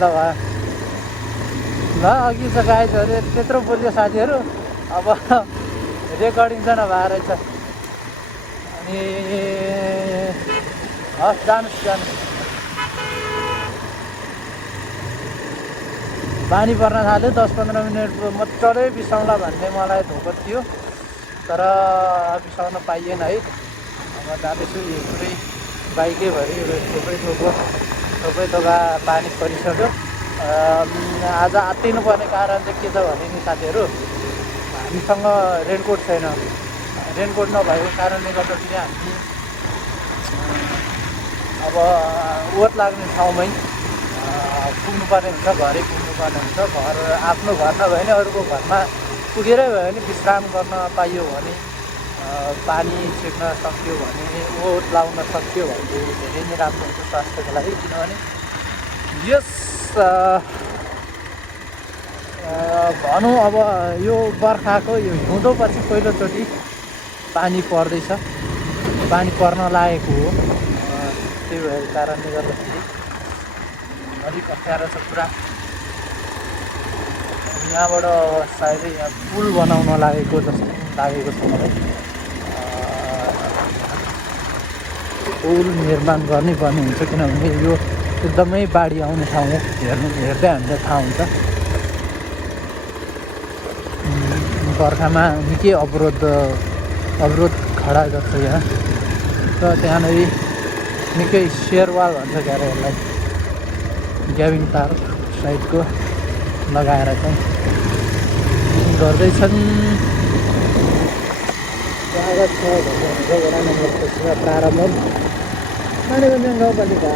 ल भयो ल अघि छ गाइजहरू त्यत्रो बोल्यो साथीहरू अब रेकर्डिङ चाहिँ नभएर रहेछ अनि हस् जानुहोस् पानी पर्न थाल्यो 10-15 मिनट मजाले बिसाउँला भन्ने मलाई धोको थियो तर बिसाउन पाइएन है अब जाँदैछु यो पुरै बाइकैभरि थुप्रै थोका पानी परिसक्यो आज आत्तिनुपर्ने कारण चाहिँ के छ भने नि साथीहरू हामीसँग रेनकोट छैन रेनकोट नभएको कारणले गर्दाखेरि हामी अब ओत लाग्ने ठाउँमै पुग्नुपर्ने हुन्छ घरै पुग्नुपर्ने हुन्छ घर आफ्नो घर नभए नि अरूको घरमा पुगेरै भयो भने विश्राम गर्न पाइयो भने पानी छिर्न सक्यो भने ओत लाउन सक्यो भने धेरै नै राम्रो हुन्छ स्वास्थ्यको लागि किनभने यस भनौँ अब यो बर्खाको यो हिउँदोपछि पहिलोचोटि पानी पर्दैछ पानी पर्न लागेको हो त्यही भएको कारणले गर्दाखेरि अलिक अप्ठ्यारो छ पुरा यहाँबाट सायदै यहाँ पुल बनाउन लागेको जस्तो लागेको छ मलाई पुल निर्माण गर्नै पर्ने हुन्छ किनभने यो एकदमै बाढी आउने ठाउँ हो हेर्दै हामीलाई थाहा हुन्छ बर्खामा निकै अवरोध खडा गर्छ यहाँ र त्यहाँनिर निकै सेयरवाल भन्छ क्यारे यसलाई ग्याबिङ तार साइडको लगाएर चाहिँ गर्दैछन् स्वागत छ भन्नुहुन्छ वडा नम्बर 25 प्रारम्भ मानेगञ्ज गाउँपालिका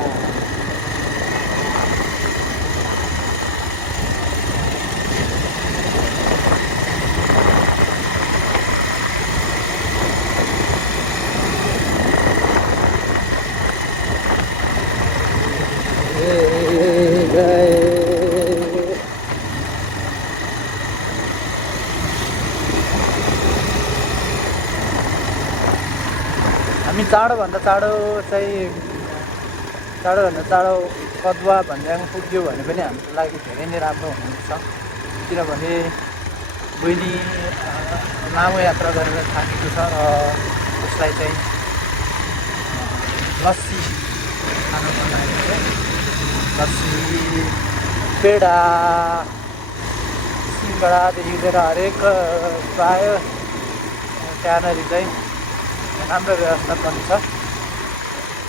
हामी चाँडोभन्दा चाँडो कदुवा भन्ज्याङ पुग्यो भने पनि हाम्रो लागि धेरै नै राम्रो हुनेछ किनभने बहिनी लामो यात्रा गरेर थाकेको छ र उसलाई चाहिँ लस्सी खान मन लागेको छ लस्सी पेडा सिङ्गडादेखि लिएर हरेक प्रायः त्यहाँनिर चाहिँ राम्रो व्यवस्था पनि छ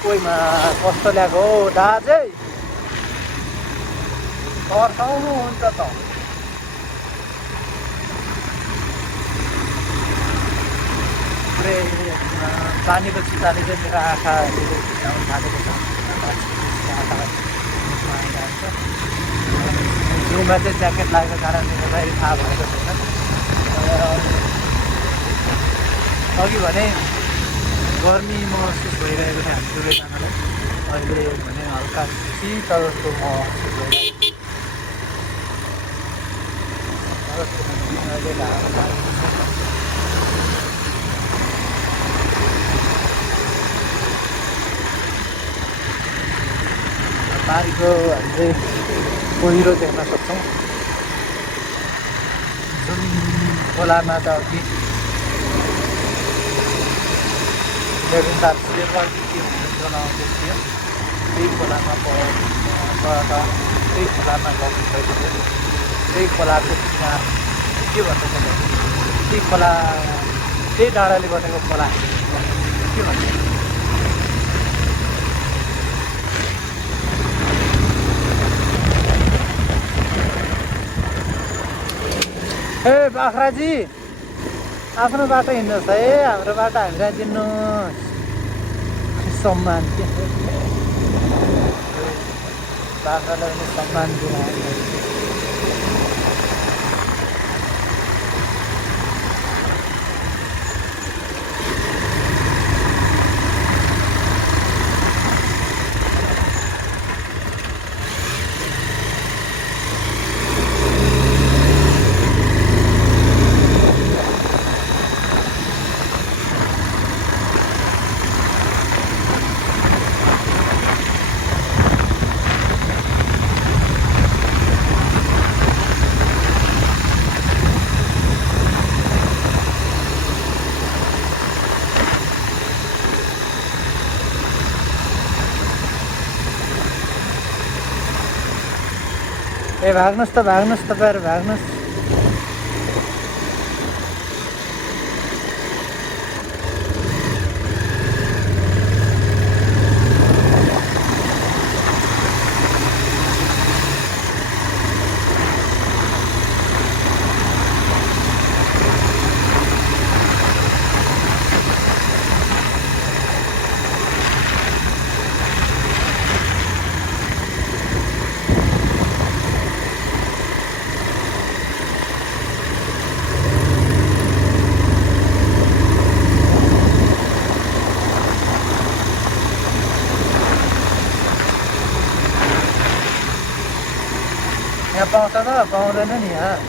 कोहीमा कस्तो ल्याएको हो दाजै तर्साउनु हुन्छ त पुरै पानीको छिटाले चाहिँ मेरो आँखाले भिजाउनु थालेको छ जिउमा चाहिँ ज्याकेट लागेको कारणले गर्दाखेरि थाहा भएको छैन अघि भने गर्मी महसुस भइरहेको थियो हामी दुवैजनालाई अहिले भने हल्का शीतलको महसुस भइरहेको बारीको हामीले पहिरो देख्न सक्छौँ जुन खोलामा त अघि लेबिङतार बनाउँदै थियो त्यही खोलामा त्यही खोलामा गएको भएको थियो त्यही खोलाको किनार के भन्छ त्यही खोला त्यही डाँडाले बनेको खोला के भन्छ ए बाख्राजी आफ्नो बाटो हिँड्नुहोस् है हाम्रो बाटो हामीलाई दिनुहोस् सम्मान के बाख्रालाई पनि सम्मान दिनु ए भाग्नुहोस् तपाईँहरू भाग्नुहोस्। यहाँ पाउँछ त पाउँदैन नि यहाँ।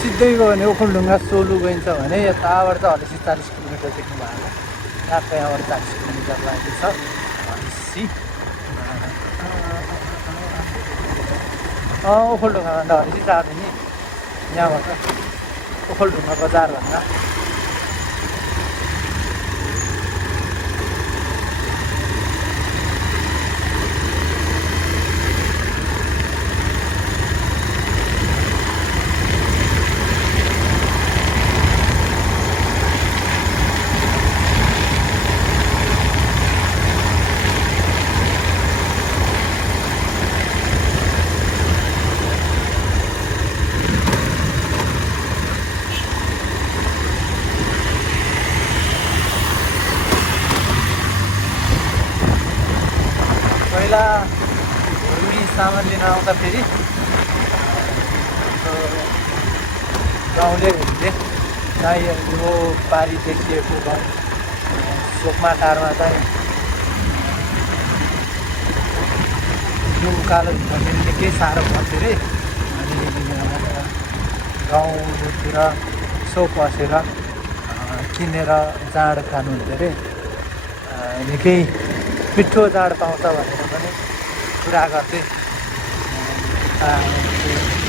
सिधै गयो भने ओखलढुङ्गा सोलु गइन्छ भने यताबाट चाहिँ हलेसी 40 किलोमिटर देख्नु भएको। ट्याक्कै यहाँबाट 40 किलोमिटर लागेको छ हलेसी। ओखलढुङ्गाभन्दा हलेसी जाँदैन नि यहाँबाट ओखलढुङ्गा बजारभन्दा। पहिला रुई सामान लिन आउँदाखेरि गाउँलेहरूले चाहिँ यो पारी देखिएको सोकमाटारमा चाहिँ यो उकालो हिँड्न निकै साह्रो पर्थ्यो अरे। अनि गाउँतिर यसो पसेर किनेर जाँड खानुहुन्थ्यो अरे। निकै मिठो जाँड पाउँछ भनेर पनि कुरा गर्थे।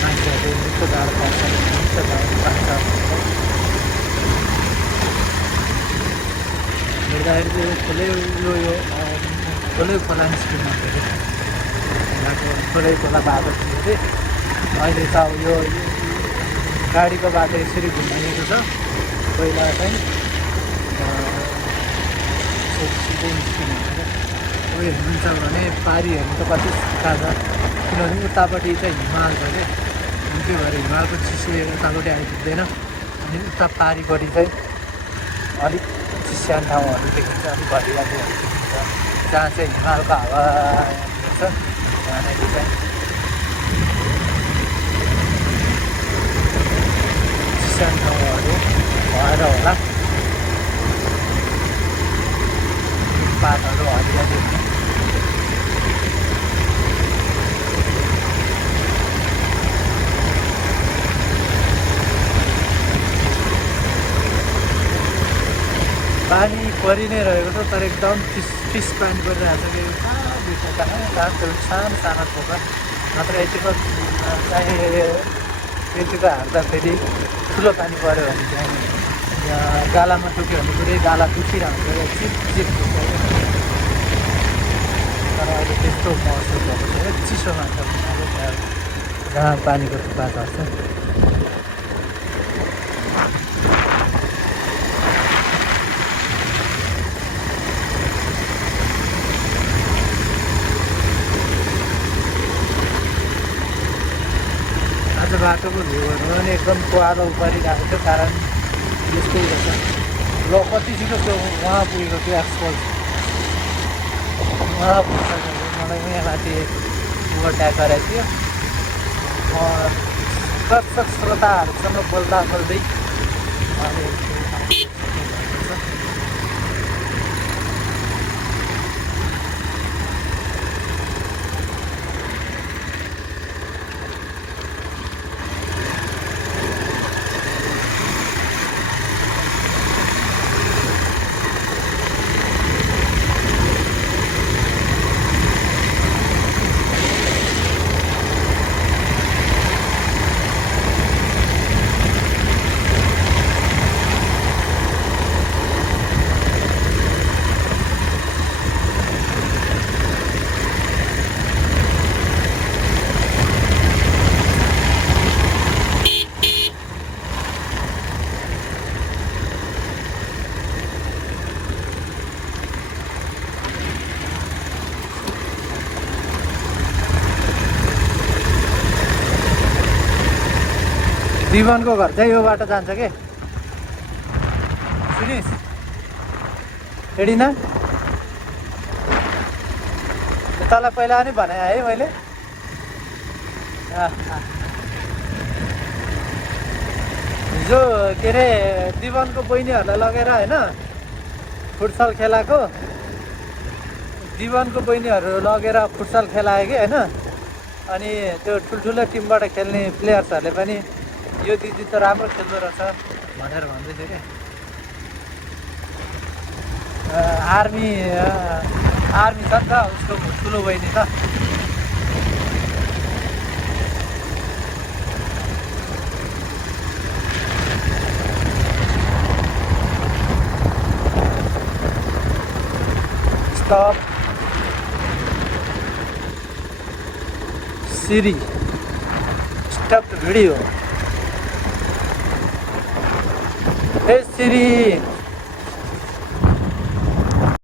मान्छेहरूले मिठो जाँड पाउँछ, मिठो जाँड पाउँछ हेर्दाखेरि चाहिँ ठुलै खोला निस्किनु थियो अरे। ठुलै खोला बाटो थियो अरे। अहिले त अब यो गाडीको बाटो यसरी घुमाइएको छ। पहिला चाहिँ सिधै निस्किनु थियो। उयो हिँड्छ भने पारी हेर्नु त कति सुक्खा छ, किनभने उतापट्टि चाहिँ हिमाल छ अरे। त्यो भएर हिमालको चिसो उतापट्टि आइपुग्दैन। अनि उता पारिपट्टि चाहिँ अलिक चिस्यान ठाउँहरू देखिन्छ, अलिक घरियालीहरू देखिन्छ, जहाँ चाहिँ हिमालको हावा छ त्यहाँनिर चाहिँ चिस्यान ठाउँहरू भएर होला पातहरू हरियाली। पानी परि नै रहेको छ तर एकदम फिस पानी परिरहेको छ कि सानो सानो थोका नत्र यतिको चाहिँ यतिको हाल्दाखेरि ठुलो पानी पऱ्यो भने चाहिँ गालामा टुक्यो भने पुरै गाला दुखिरहन्छ, चिप हुन्छ। तर अहिले त्यस्तो महसुस भएको छ, चिसो मान्छ जहाँ पानीको थुपा झर्छ। आज बाटोको भ्यूहरू पनि एकदम कुवालो परिरहेको थियो, कारण यस्तो रहेछ। ल कति छिटो त्यो उहाँ पुगेको थियो एक्सपोज, उहाँ पुगिसकेको मलाई यहाँ माथि ओभरट्याक गराएको थियो। दर्शक श्रोताहरूसँग बोल्दा बोल्दै दिवानको घर चाहिँ यो बाटो जान्छ के सुनिस् हेडिना तँलाई पहिला पनि भने है मैले हिजो के अरे दिवानको बहिनीहरूलाई लगेर होइन फुटसल खेलाएको दिवानको बहिनीहरू लगेर फुटसल खेलायो कि होइन अनि त्यो ठुल्ठुलो टिमबाट खेल्ने प्लेयर्सहरूले पनि यो दिदी त राम्रो खेल्दो रहेछ भनेर भन्दै थियो क्या आर्मी छ नि त उसको ठुलो बहिनी त Stop Siri Stop the video Hey Siri